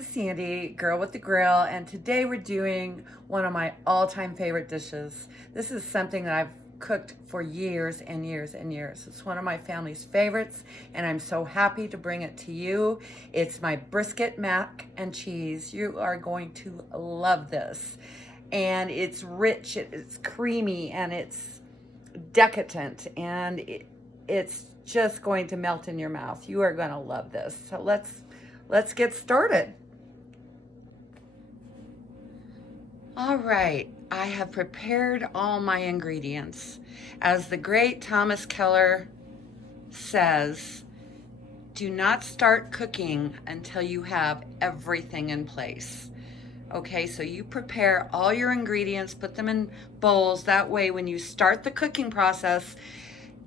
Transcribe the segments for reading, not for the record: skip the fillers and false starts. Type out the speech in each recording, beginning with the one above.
is Sandy, Girl with the Grill, and today we're doing one of my all-time favorite dishes. This is something that I've cooked for years and years and years. It's one of my family's favorites, and I'm so happy to bring it to you. It's my brisket mac and cheese. You are going to love this. And it's rich, it's creamy, and it's decadent, and it's just going to melt in your mouth. You are going to love this. So let's get started. All right, I have prepared all my ingredients. As the great Thomas Keller says, do not start cooking until you have everything in place. Okay, so you prepare all your ingredients, put them in bowls. That way, when you start the cooking process,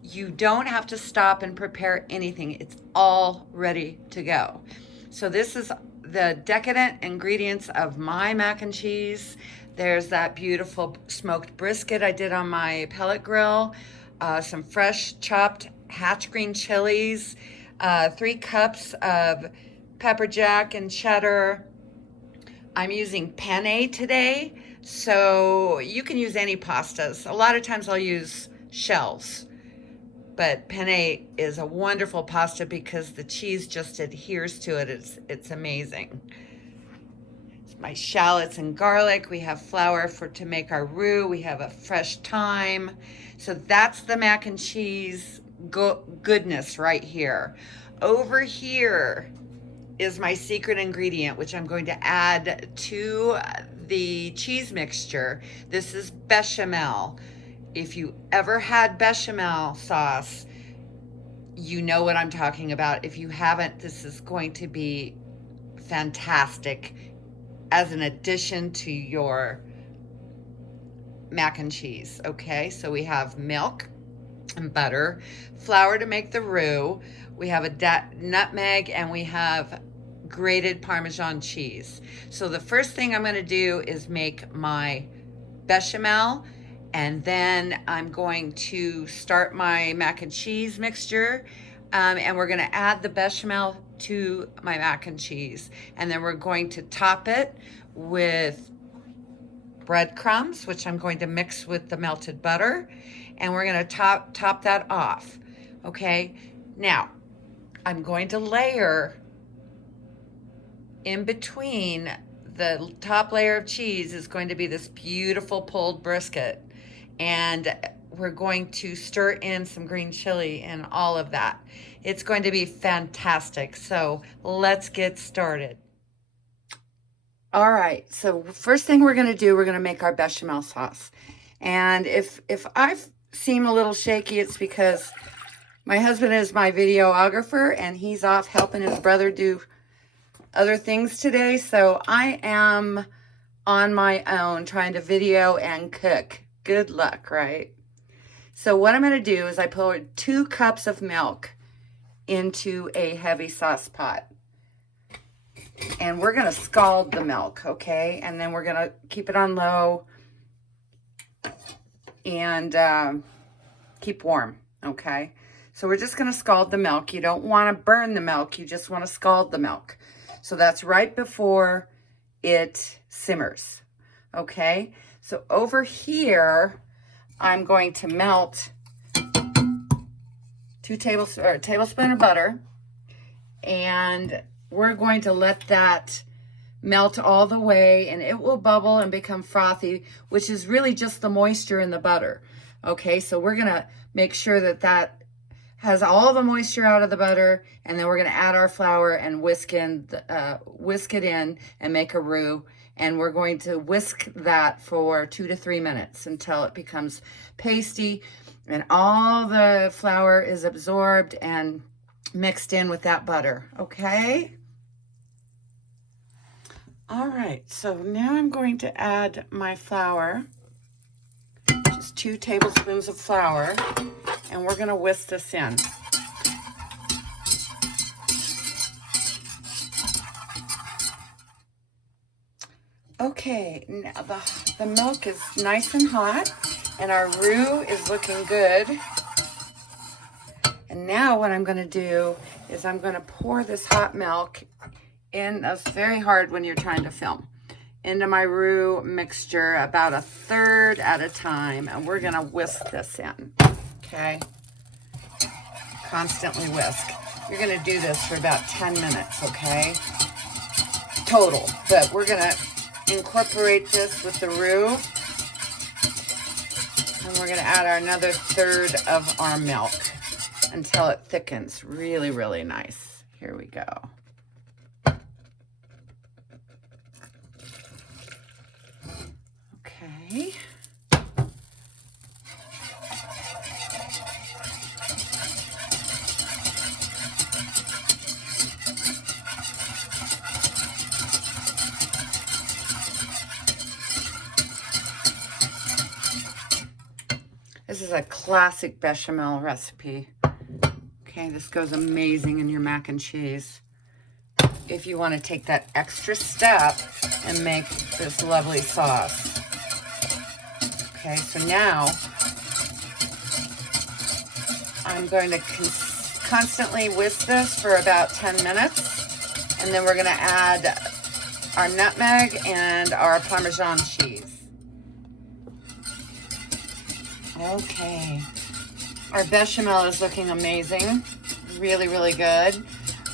you don't have to stop and prepare anything. It's all ready to go. So this is the decadent ingredients of my mac and cheese. There's that beautiful smoked brisket I did on my pellet grill, some fresh chopped hatch green chilies, 3 cups of pepper jack and cheddar. I'm using penne today, so you can use any pastas. A lot of times I'll use shells, but penne is a wonderful pasta because the cheese just adheres to it. It's amazing. It's my shallots and garlic. We have flour to make our roux. We have a fresh thyme. So that's the mac and cheese goodness right here. Over here is my secret ingredient, which I'm going to add to the cheese mixture. This is bechamel. If you ever had bechamel sauce, you know what I'm talking about. If you haven't, this is going to be fantastic as an addition to your mac and cheese. Okay, so we have milk and butter, flour to make the roux, we have a nutmeg, and we have grated Parmesan cheese. So the first thing I'm going to do is make my bechamel, and then I'm going to start my mac and cheese mixture, and we're going to add the bechamel to my mac and cheese, and then we're going to top it with breadcrumbs, which I'm going to mix with the melted butter, and we're going to top that off. Okay, now I'm going to layer in between. The top layer of cheese is going to be this beautiful pulled brisket, and we're going to stir in some green chili and all of that. It's going to be fantastic. So let's get started. All right, so first thing we're going to do, we're going to make our bechamel sauce. And if I seem a little shaky, it's because my husband is my videographer and he's off helping his brother do other things today. So I am on my own trying to video and cook. Good luck, right? So what I'm going to do is I poured 2 cups of milk into a heavy sauce pot. And we're going to scald the milk, okay? And then we're going to keep it on low and keep warm, okay? So we're just going to scald the milk. You don't want to burn the milk. You just want to scald the milk. So that's right before it simmers, okay? So over here, I'm going to melt 2 tablespoons of butter, and we're going to let that melt all the way, and it will bubble and become frothy, which is really just the moisture in the butter. Okay, so we're gonna make sure that that has all the moisture out of the butter, and then we're gonna add our flour and whisk it in and make a roux. And we're going to whisk that for 2 to 3 minutes until it becomes pasty and all the flour is absorbed and mixed in with that butter, okay? All right, so now I'm going to add my flour, just 2 tablespoons of flour, and we're gonna whisk this in. Okay, now the milk is nice and hot, and our roux is looking good. And now what I'm gonna do is I'm gonna pour this hot milk That's very hard when you're trying to film, into my roux mixture about 1/3 at a time. And we're gonna whisk this in, okay? Constantly whisk. You're gonna do this for about 10 minutes, okay? Total, but we're gonna incorporate this with the roux. And we're gonna add another 1/3 of our milk until it thickens really, really nice. Here we go. Okay. This is a classic bechamel recipe. Okay, this goes amazing in your mac and cheese. If you want to take that extra step and make this lovely sauce. Okay, so now I'm going to constantly whisk this for about 10 minutes. And then we're going to add our nutmeg and our Parmesan cheese. Okay, our bechamel is looking amazing. Really, really good.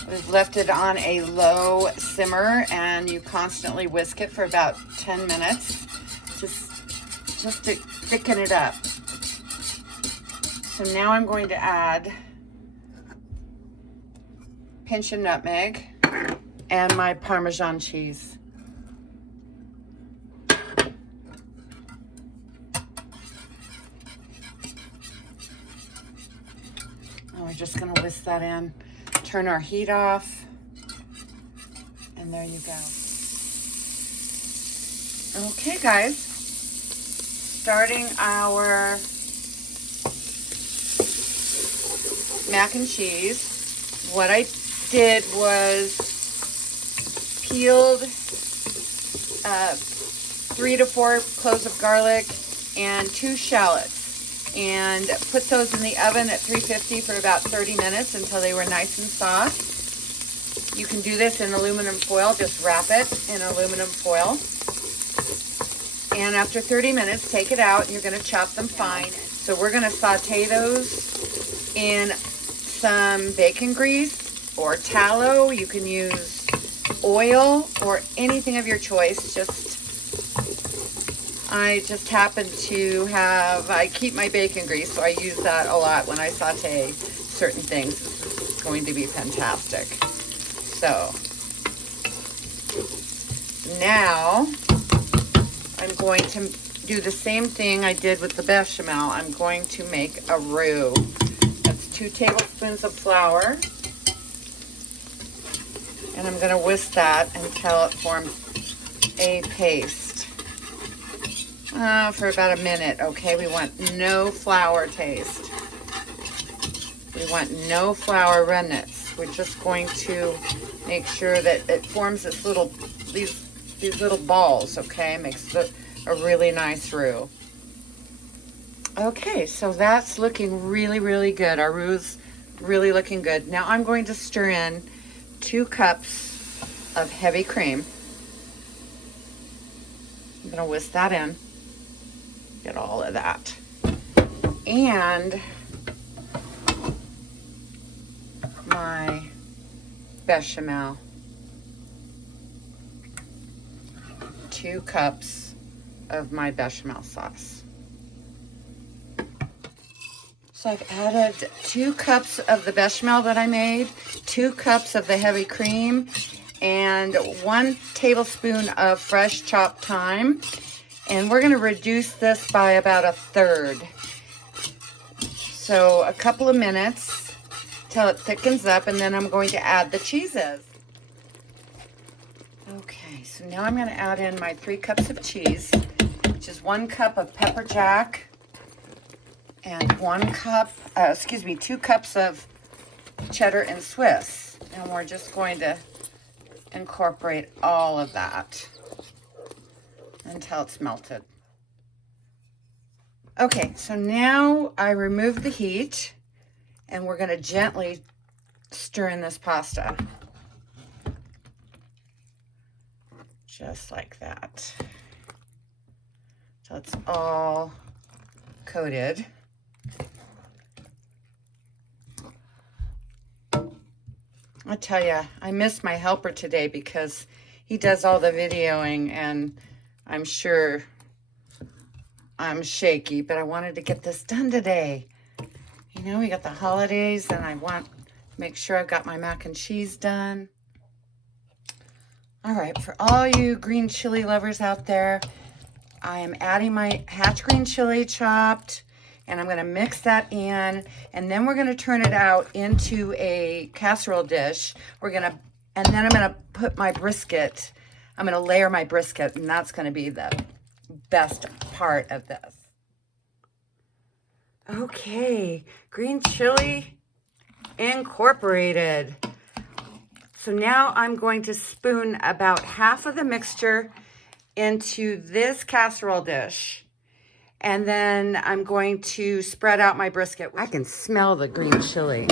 We've left it on a low simmer and you constantly whisk it for about 10 minutes just to thicken it up. So now I'm going to add a pinch of nutmeg and my Parmesan cheese. We're just gonna whisk that in, turn our heat off, and there you go. Okay, guys, starting our mac and cheese. What I did was peeled 3 to 4 cloves of garlic and 2 shallots. And put those in the oven at 350 for about 30 minutes until they were nice and soft. You can do this in aluminum foil. Just wrap it in aluminum foil. And after 30 minutes, take it out. You're going to chop them fine. So we're going to saute those in some bacon grease or tallow. You can use oil or anything of your choice. I just happen to have, I keep my bacon grease, so I use that a lot when I saute certain things. This is going to be fantastic. So, now I'm going to do the same thing I did with the bechamel. I'm going to make a roux. That's 2 tablespoons of flour. And I'm going to whisk that until it forms a paste. For about a minute, okay? We want no flour taste. We want no flour remnants. We're just going to make sure that it forms these little balls, okay? Makes a really nice roux. Okay, so that's looking really, really good. Our roux's really looking good. Now I'm going to stir in 2 cups of heavy cream. I'm going to whisk that in. Get all of that. And my bechamel. 2 cups of my bechamel sauce. So I've added 2 cups of the bechamel that I made, 2 cups of the heavy cream, and 1 tablespoon of fresh chopped thyme. And we're going to reduce this by about 1/3. So a couple of minutes till it thickens up, and then I'm going to add the cheeses. Okay, so now I'm going to add in my 3 cups of cheese, which is 1 cup of pepper jack and 2 cups of cheddar and Swiss. And we're just going to incorporate all of that until it's melted. Okay, so now I remove the heat and we're going to gently stir in this pasta. Just like that. So it's all coated. I tell you, I missed my helper today because he does all the videoing, and I'm sure I'm shaky, but I wanted to get this done today. You know, we got the holidays, and I want to make sure I've got my mac and cheese done. All right, for all you green chili lovers out there, I am adding my hatch green chili chopped, and I'm going to mix that in, and then we're going to turn it out into a casserole dish. And then I'm going to put my brisket. I'm going to layer my brisket, and that's going to be the best part of this. Okay, green chili incorporated. So now I'm going to spoon about half of the mixture into this casserole dish. And then I'm going to spread out my brisket. I can smell the green chili.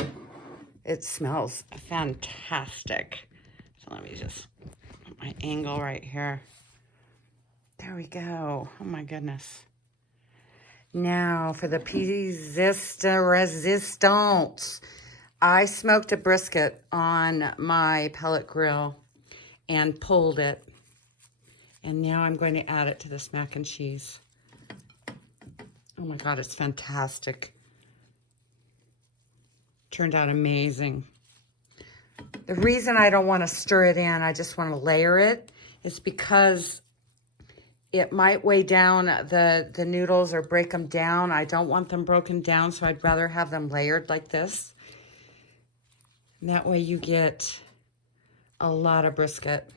It smells fantastic. So let me just put my angle right here. There we go. Oh my goodness. Now for the pièce de résistance. I smoked a brisket on my pellet grill and pulled it. And now I'm going to add it to this mac and cheese. Oh my God, it's fantastic. Turned out amazing. The reason I don't want to stir it in, I just want to layer it, is because it might weigh down the noodles or break them down. I don't want them broken down, so I'd rather have them layered like this. And that way you get a lot of brisket.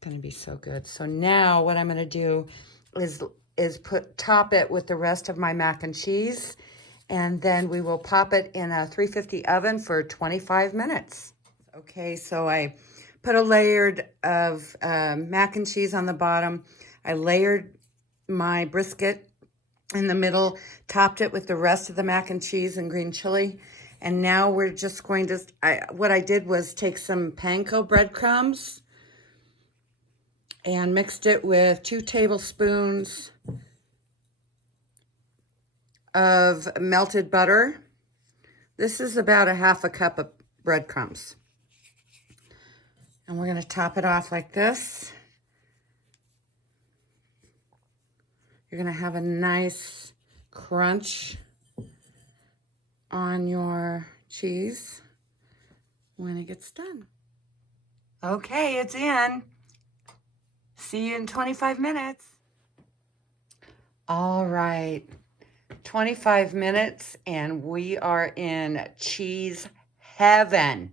Going to be so good. So now what I'm going to do is top it with the rest of my mac and cheese, and then we will pop it in a 350 oven for 25 minutes. Okay, so I put a layer of mac and cheese on the bottom. I layered my brisket in the middle, topped it with the rest of the mac and cheese and green chili, and now we're just going to, what I did was take some panko breadcrumbs and mixed it with 2 tablespoons of melted butter. This is about a half a cup of breadcrumbs. And we're going to top it off like this. You're going to have a nice crunch on your cheese when it gets done. Okay, it's in. See you in 25 minutes. All right, 25 minutes and we are in cheese heaven.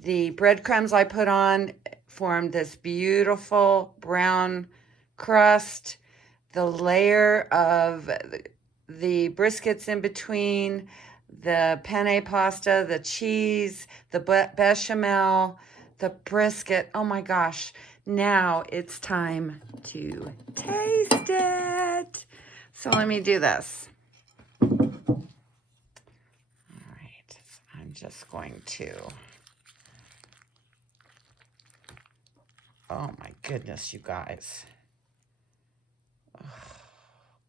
The breadcrumbs I put on formed this beautiful brown crust. The layer of the briskets in between, the penne pasta, the cheese, the bechamel, the brisket. Oh my gosh. Now it's time to taste it. So let me do this. All right. I'm just going to. Oh my goodness, you guys. Oh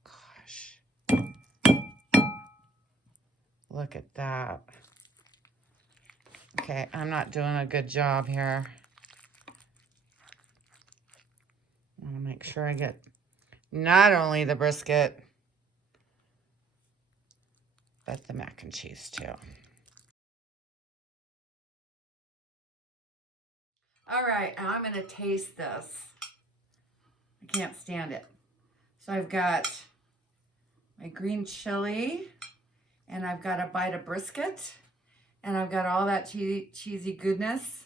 gosh. Look at that. Okay, I'm not doing a good job here. I want to make sure I get not only the brisket, but the mac and cheese too. All right, now I'm going to taste this. I can't stand it. So I've got my green chili, and I've got a bite of brisket, and I've got all that cheesy goodness.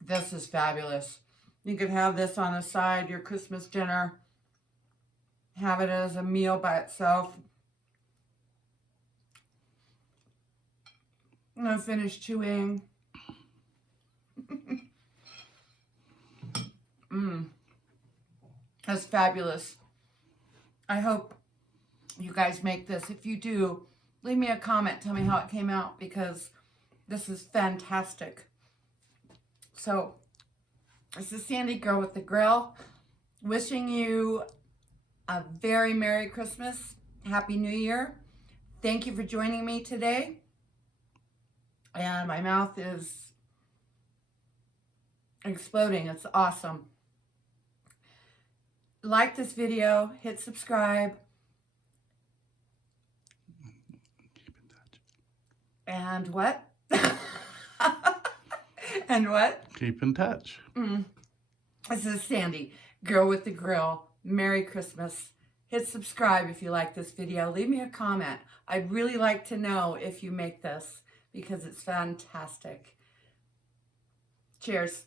This is fabulous. You could have this on the side, your Christmas dinner. Have it as a meal by itself. I'm gonna finish chewing. That's fabulous. I hope you guys make this. If you do, leave me a comment. Tell me how it came out, because this is fantastic. So, this is Sandy, Girl with the Grill, wishing you a very Merry Christmas, Happy New Year. Thank you for joining me today. And my mouth is exploding. It's awesome. Like this video, hit subscribe. Keep in touch. And what? And what? Keep in touch. This is Sandy, Girl with the Grill. Merry Christmas. Hit subscribe if you like this video. Leave me a comment. I'd really like to know if you make this, because it's fantastic. Cheers.